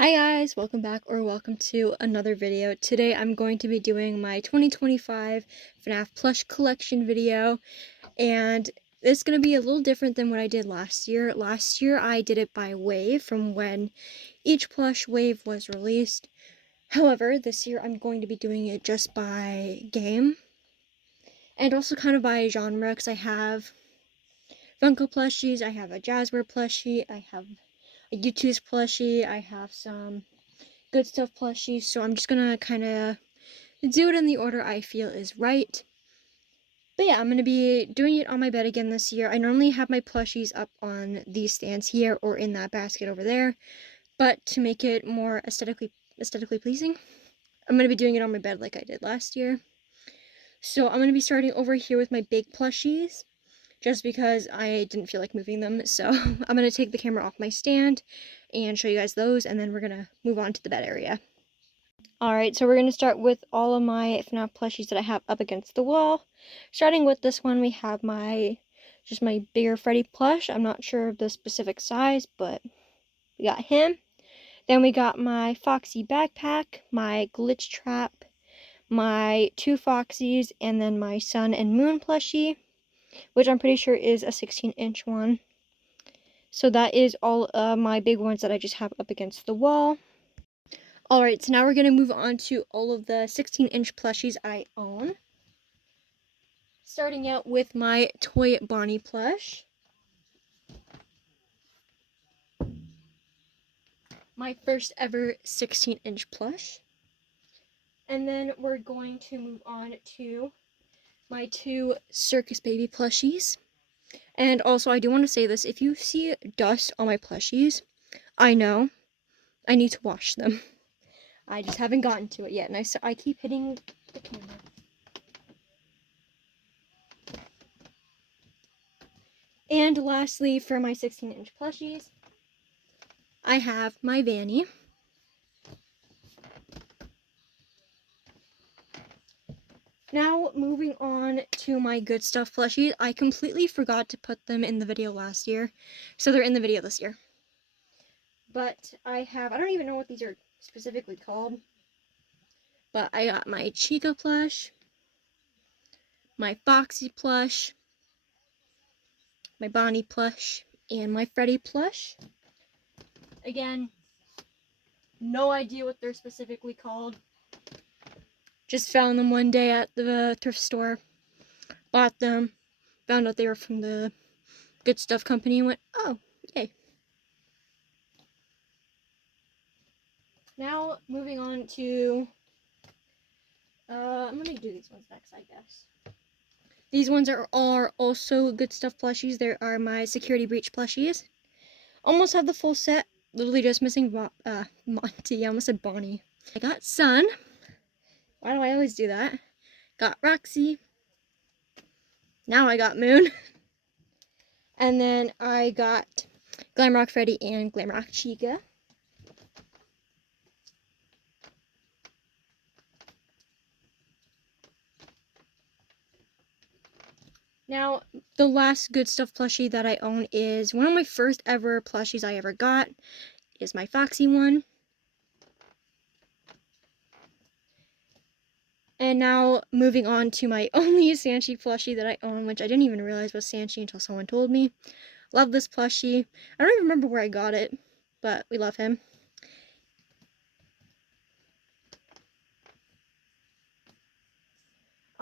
Hi guys, welcome back or welcome to another video. Today I'm going to be doing my 2025 Fnaf plush collection video, and it's going to be a little different than what I did last year. Last year I did it by wave from when each plush wave was released. However, this year I'm going to be doing it just by game and also kind of by genre, because I have Funko plushies, I have a Jazzware plushie, I have a U2's plushie, I have some Good Stuff plushies, so I'm just gonna kind of do it in the order I feel is right. But yeah, I'm gonna be doing it on my bed again this year. I normally have my plushies up on these stands here or in that basket over there, but to make it more aesthetically pleasing, I'm gonna be doing it on my bed like I did last year. So I'm gonna be starting over here with my big plushies, just because I didn't feel like moving them. So I'm gonna take the camera off my stand and show you guys those, and then we're gonna move on to the bed area. Alright, so we're going to start with all of my Fnaf plushies that I have up against the wall. Starting with this one, we have just my bigger Freddy plush. I'm not sure of the specific size, but we got him. Then we got my Foxy backpack, my Glitch Trap, my two Foxies, and then my Sun and Moon plushie, which I'm pretty sure is a 16-inch one. So that is all of my big ones that I just have up against the wall. Alright, so now we're going to move on to all of the 16-inch plushies I own. Starting out with my toy Bonnie plush. My first ever 16-inch plush. And then we're going to move on to my two Circus Baby plushies. And also, I do want to say this, if you see dust on my plushies, I know I need to wash them. I just haven't gotten to it yet, and I keep hitting the camera. And lastly, for my 16-inch plushies, I have my Vanny. Now, moving on to my Good Stuff plushies. I completely forgot to put them in the video last year, so they're in the video this year. But I don't even know what these are specifically called, but I got my Chica plush, my Foxy plush, my Bonnie plush, and my Freddy plush. Again, no idea what they're specifically called. Just found them one day at the thrift store, bought them, found out they were from the Good Stuff company, and went, oh, yay. Now, moving on to, I'm going to do these ones next, I guess. These ones are also Good Stuff plushies. There are my Security Breach plushies. Almost have the full set, literally just missing Monty. I almost said Bonnie. I got Sun. Why do I always do that? Got Roxy. Now I got Moon. And then I got Glamrock Freddy and Glamrock Chica. Now, the last Good Stuff plushie that I own is one of my first ever plushies I ever got. Is my Foxy one. And now, moving on to my only Sanchi plushie that I own, which I didn't even realize was Sanchi until someone told me. Love this plushie. I don't even remember where I got it, but we love him.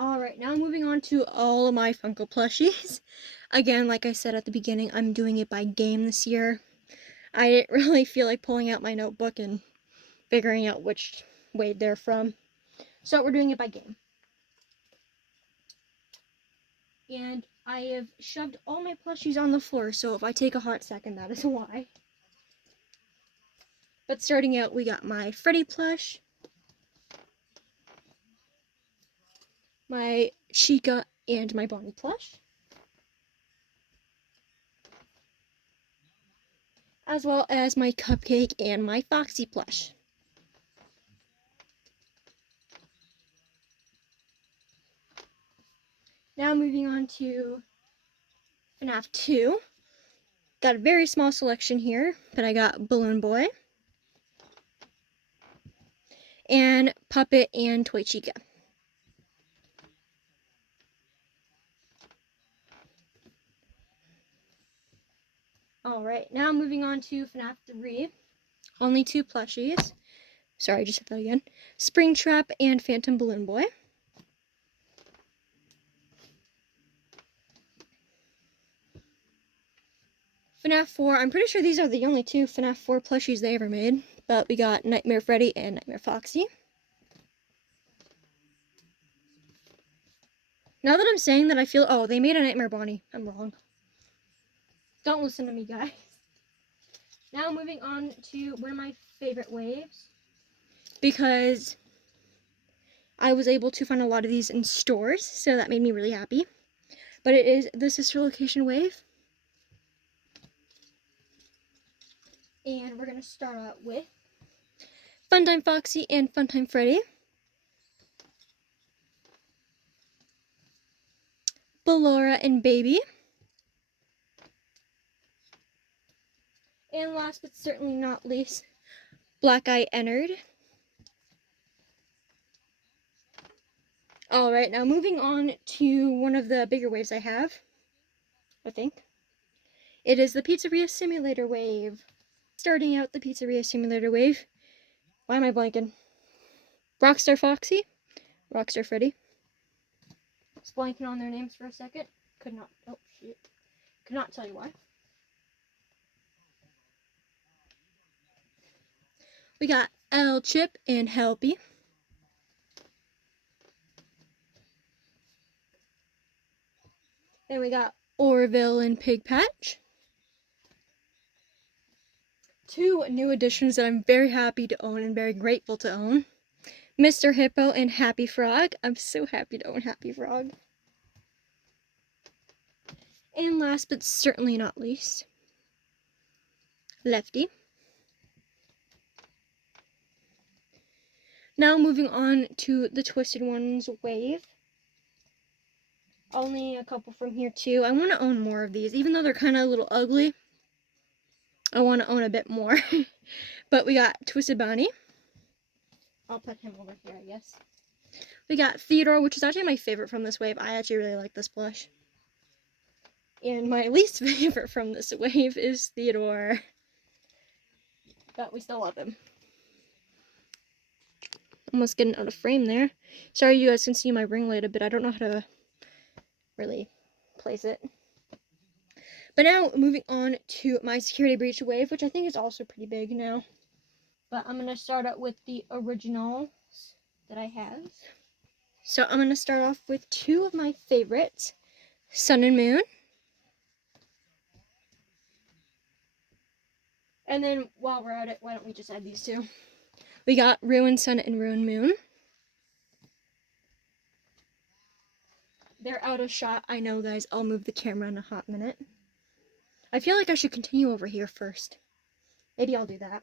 Alright, now moving on to all of my Funko plushies. Again, like I said at the beginning, I'm doing it by game this year. I didn't really feel like pulling out my notebook and figuring out which wave they're from. So we're doing it by game. And I have shoved all my plushies on the floor, so if I take a hot second, that is why. But starting out, we got my Freddy plush, my Chica and my Bonnie plush, as well as my Cupcake and my Foxy plush. Now moving on to Fnaf 2. Got a very small selection here, but I got Balloon Boy, and Puppet and Toy Chica. Alright, now moving on to FNAF 3. Only 2 plushies. Sorry, I just said that again. Springtrap and Phantom Balloon Boy. FNAF 4, I'm pretty sure these are the only 2 FNAF 4 plushies they ever made. But we got Nightmare Freddy and Nightmare Foxy. Now that I'm saying that, I feel... Oh, they made a Nightmare Bonnie. I'm wrong. Don't listen to me, guys. Now moving on to one of my favorite waves. Because I was able to find a lot of these in stores, so that made me really happy. But it is the Sister Location wave. And we're going to start out with Funtime Foxy and Funtime Freddy. Ballora and Baby. And last but certainly not least, Black Eye Ennard. Alright, now moving on to one of the bigger waves I have, I think. It is the Pizzeria Simulator wave. Starting out the Pizzeria Simulator wave. Why am I blanking? Rockstar Foxy, Rockstar Freddy. Just blanking on their names for a second. Could not tell you why. We got El Chip and Helpy. Then we got Orville and Pig Patch. 2 new additions that I'm very happy to own and very grateful to own. Mr. Hippo and Happy Frog. I'm so happy to own Happy Frog. And last but certainly not least, Lefty. Now moving on to the Twisted Ones wave. Only a couple from here too. I want to own more of these, even though they're kind of a little ugly. I want to own a bit more. But we got Twisted Bonnie. I'll put him over here, I guess. We got Theodore, which is actually my favorite from this wave. I actually really like this plush. And my least favorite from this wave is Theodore. But we still love him. Almost getting out of frame there. Sorry you guys can see my ring light a bit. I don't know how to really place it. But now moving on to my Security Breach wave, which I think is also pretty big now. But I'm going to start out with the originals that I have. So I'm going to start off with 2 of my favorites, Sun and Moon. And then while we're at it, why don't we just add these 2? We got Ruined Sun and Ruined Moon. They're out of shot. I know, guys. I'll move the camera in a hot minute. I feel like I should continue over here first. Maybe I'll do that.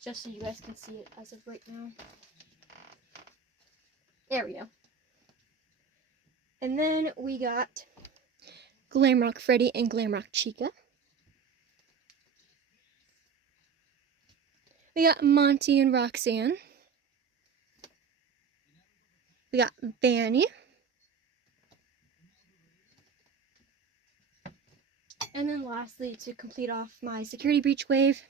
Just so you guys can see it as of right now. There we go. And then we got Glamrock Freddy and Glamrock Chica. We got Monty and Roxanne. We got Vanny. And then lastly, to complete off my Security Breach wave,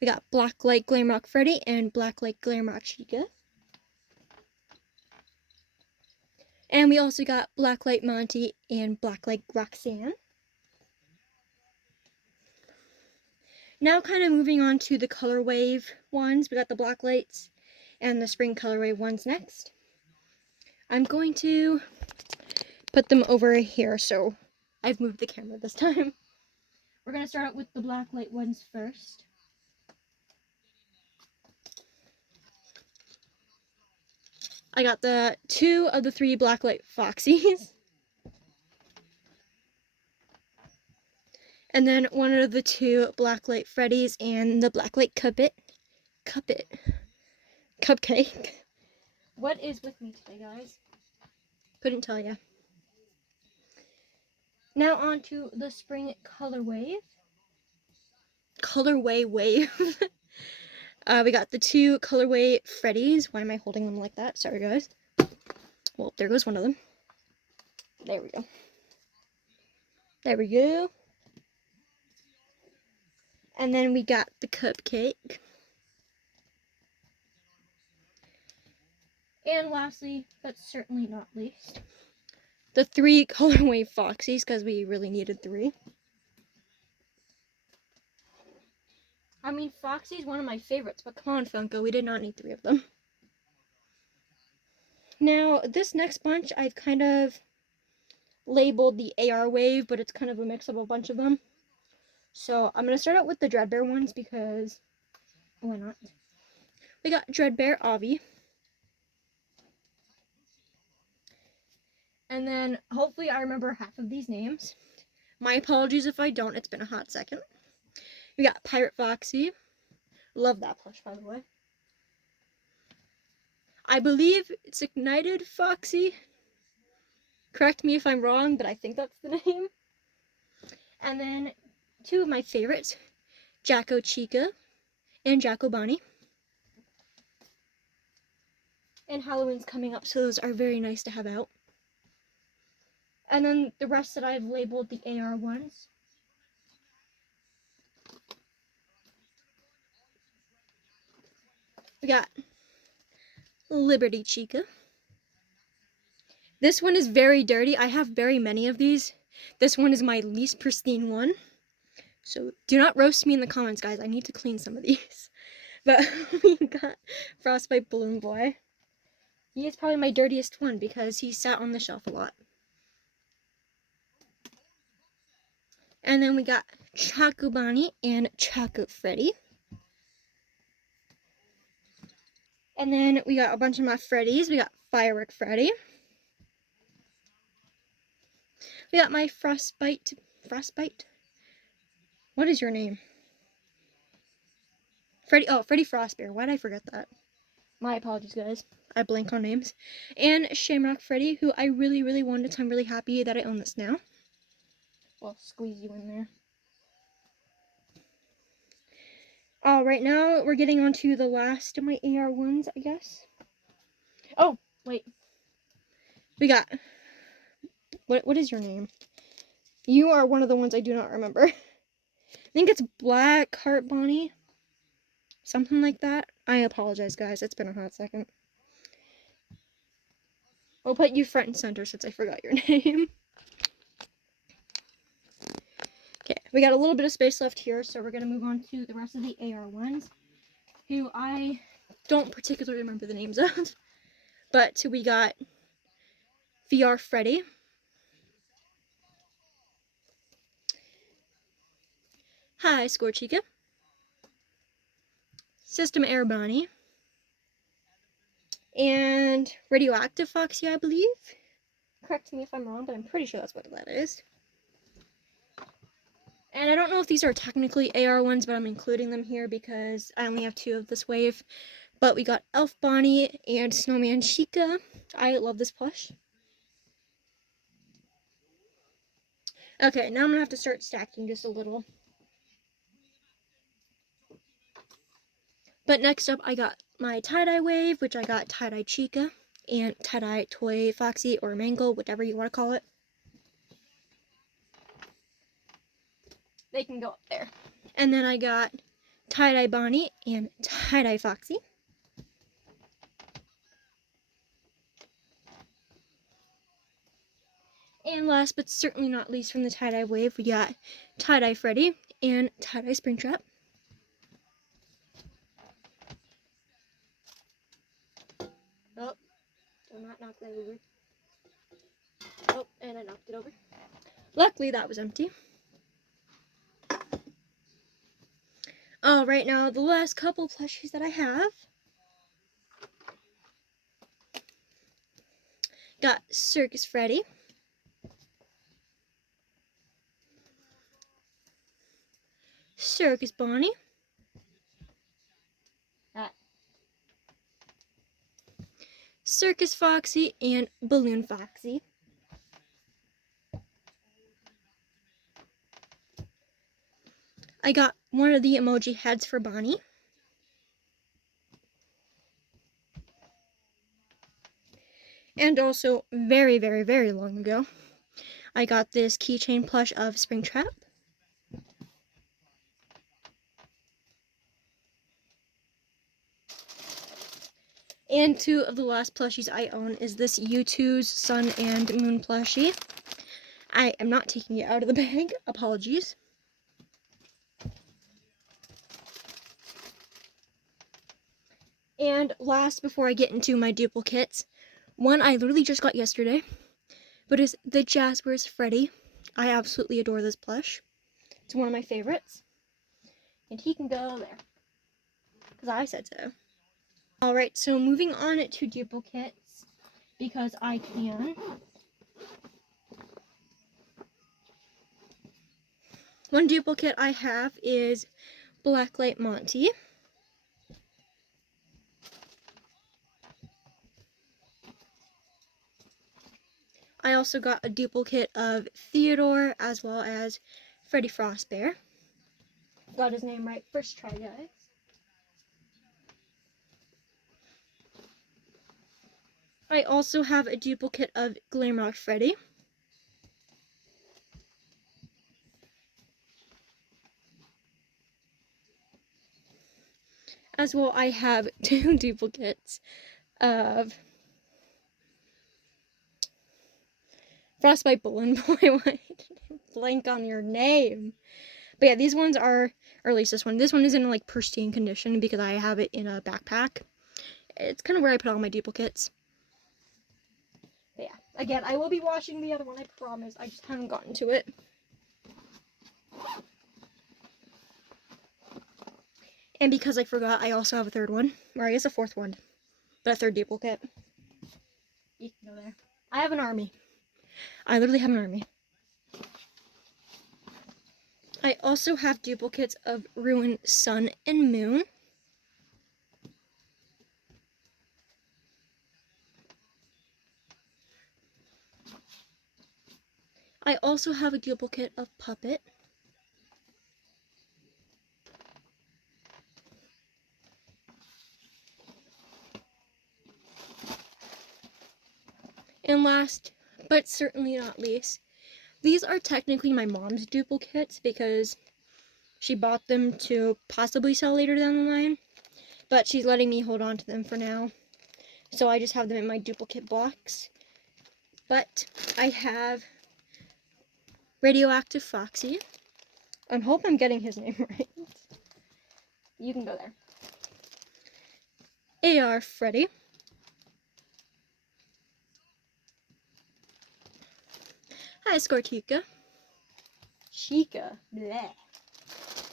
we got Blacklight Glamrock Freddy and Blacklight Glamrock Chica. And we also got Blacklight Monty and Blacklight Roxanne. Now kind of moving on to the color wave ones. We got the Blacklights and the Spring color wave ones next. I'm going to put them over here, so I've moved the camera this time. We're going to start out with the Blacklight ones first. I got the 2 of the 3 Blacklight Foxies. And then 1 of the 2 Blacklight Freddys and the Blacklight Cupcake. What is with me today, guys? Couldn't tell ya. Now on to the Spring color wave. colorway wave. We got the 2 colorway Freddies. Why am I holding them like that? Sorry, guys. Well, there goes one of them. There we go. There we go. And then we got the cupcake. And lastly, but certainly not least, the 3 colorway Foxies, because we really needed 3. I mean, Foxy's one of my favorites, but come on, Funko, we did not need 3 of them. Now, this next bunch, I've kind of labeled the AR wave, but it's kind of a mix of a bunch of them. So I'm going to start out with the Dreadbear ones because why not? We got Dreadbear Avi. And then hopefully I remember half of these names. My apologies if I don't, it's been a hot second. We got Pirate Foxy. Love that plush, by the way. I believe it's Ignited Foxy. Correct me if I'm wrong, but I think that's the name. And then 2 of my favorites, Jacko Chica and Jacko Bonnie. And Halloween's coming up, so those are very nice to have out. And then the rest that I've labeled the AR ones. We got Liberty Chica. This one is very dirty. I have very many of these. This one is my least pristine one. So do not roast me in the comments, guys. I need to clean some of these. But we got Frostbite Balloon Boy. He is probably my dirtiest one because he sat on the shelf a lot. And then we got Choco Bonnie and Choco Freddy. And then we got a bunch of my Freddies. We got Firework Freddy. We got my Frostbite. What is your name? Freddy. Oh, Freddy Frostbear. Why did I forget that? My apologies, guys. I blank on names. And Shamrock Freddy, who I really, really wanted, so I'm really happy that I own this now. Well, squeeze you in there. Right now we're getting on to the last of my AR ones, I guess. Oh, wait. We got... What is your name? You are one of the ones I do not remember. I think it's Black Heart Bonnie. Something like that. I apologize, guys. It's been a hot second. I'll put you front and center since I forgot your name. Okay, we got a little bit of space left here, so we're going to move on to the rest of the AR ones, who I don't particularly remember the names of. But we got VR Freddy, High Score Chica, System Air Bonnie, and Radioactive Foxy, I believe. Correct me if I'm wrong, but I'm pretty sure that's what that is. And I don't know if these are technically AR ones, but I'm including them here because I only have 2 of this wave. But we got Elf Bonnie and Snowman Chica. I love this plush. Okay, now I'm going to have to start stacking just a little. But next up, I got my tie-dye wave, which I got tie-dye Chica and tie-dye Toy Foxy or Mango, whatever you want to call it. They can go up there. And then I got tie-dye Bonnie and tie-dye Foxy. And last but certainly not least from the tie-dye wave, we got tie-dye Freddy and tie-dye Springtrap. Oh, do not knock that over. Oh, and I knocked it over. Luckily, that was empty. Right now, the last couple plushies that I have. Got Circus Freddy. Circus Bonnie. Circus Foxy and Balloon Foxy. I got one of the emoji heads for Bonnie. And also, very, very, very long ago, I got this keychain plush of Springtrap. And two of the last plushies I own is this U2's Sun and Moon plushie. I am not taking it out of the bag. Apologies. And last, before I get into my duplicates, one I literally just got yesterday, but is the Jazzwares Freddy. I absolutely adore this plush. It's one of my favorites. And he can go there, because I said so. Alright, so moving on to duplicates, because I can. One duplicate I have is Blacklight Monty. I also got a duplicate of Theodore as well as Freddy Frostbear. Got his name right first try, guys. I also have a duplicate of Glamrock Freddy. As well, I have two duplicates of Frostbite Bullen Boy. Why blank on your name? But yeah, these ones are, or at least this one. This one is in like pristine condition because I have it in a backpack. It's kind of where I put all my duplicates. But yeah, again, I will be washing the other one, I promise. I just haven't gotten to it. And because I forgot, I also have a third one. Or I guess a fourth one. But a third duplicate. You can go there. I have an army. I literally have an army. I also have duplicates of Ruined Sun and Moon. I also have a duplicate of Puppet. And last, but certainly not least, these are technically my mom's duplicates because she bought them to possibly sell later down the line, but she's letting me hold on to them for now. So I just have them in my duplicate box. But I have Radioactive Foxy. I hope I'm getting his name right. You can go there. AR Freddy. Hi, Scortica. Chica. Bleh.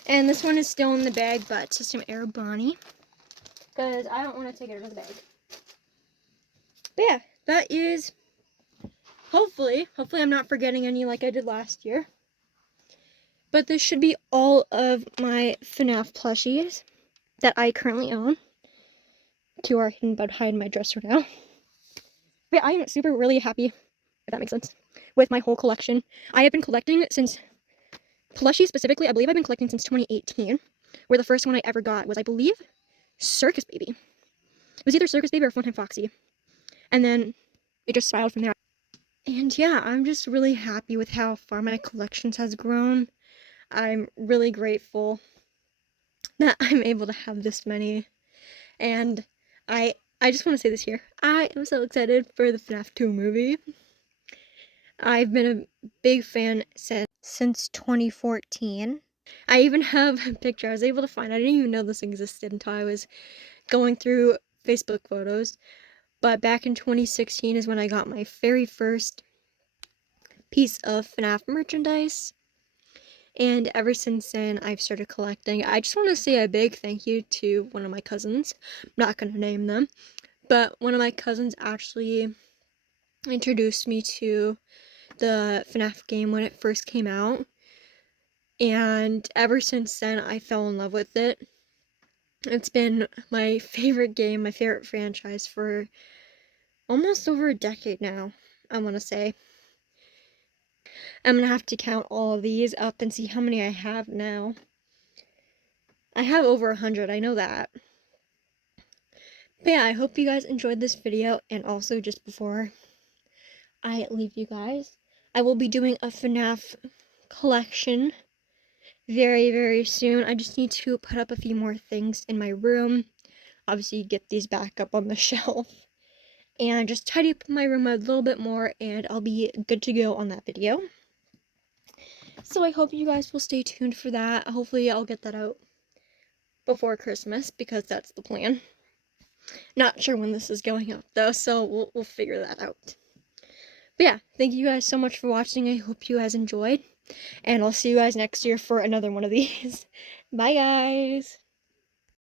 And this one is still in the bag, but System Error Bonnie. Because I don't want to take it out of the bag. But yeah, that is, hopefully I'm not forgetting any like I did last year. But this should be all of my Fnaf plushies that I currently own. Two are hidden behind my dresser now. But I am super really happy, if that makes sense, with my whole collection. I have been collecting since, plushies specifically, I believe I've been collecting since 2018, where the first one I ever got was, I believe, Circus Baby. It was either Circus Baby or Funtime Foxy. And then it just spiraled from there. And yeah, I'm just really happy with how far my collections has grown. I'm really grateful that I'm able to have this many. And I just want to say this here. I am so excited for the FNAF 2 movie. I've been a big fan since 2014. I even have a picture I was able to find. I didn't even know this existed until I was going through Facebook photos. But back in 2016 is when I got my very first piece of FNAF merchandise. And ever since then, I've started collecting. I just want to say a big thank you to one of my cousins. I'm not going to name them. But one of my cousins actually introduced me to the FNAF game when it first came out. And ever since then, I fell in love with it. It's been my favorite game, my favorite franchise for almost over a decade now, I want to say. I'm going to have to count all of these up and see how many I have now. I have over 100, I know that. But yeah, I hope you guys enjoyed this video, and also just before I leave you guys, I will be doing a FNAF collection very, very soon. I just need to put up a few more things in my room. Obviously, get these back up on the shelf. And just tidy up my room a little bit more, and I'll be good to go on that video. So I hope you guys will stay tuned for that. Hopefully I'll get that out before Christmas, because that's the plan. Not sure when this is going up though, so we'll figure that out. But yeah, thank you guys so much for watching. I hope you guys enjoyed, and I'll see you guys next year for another one of these. Bye guys!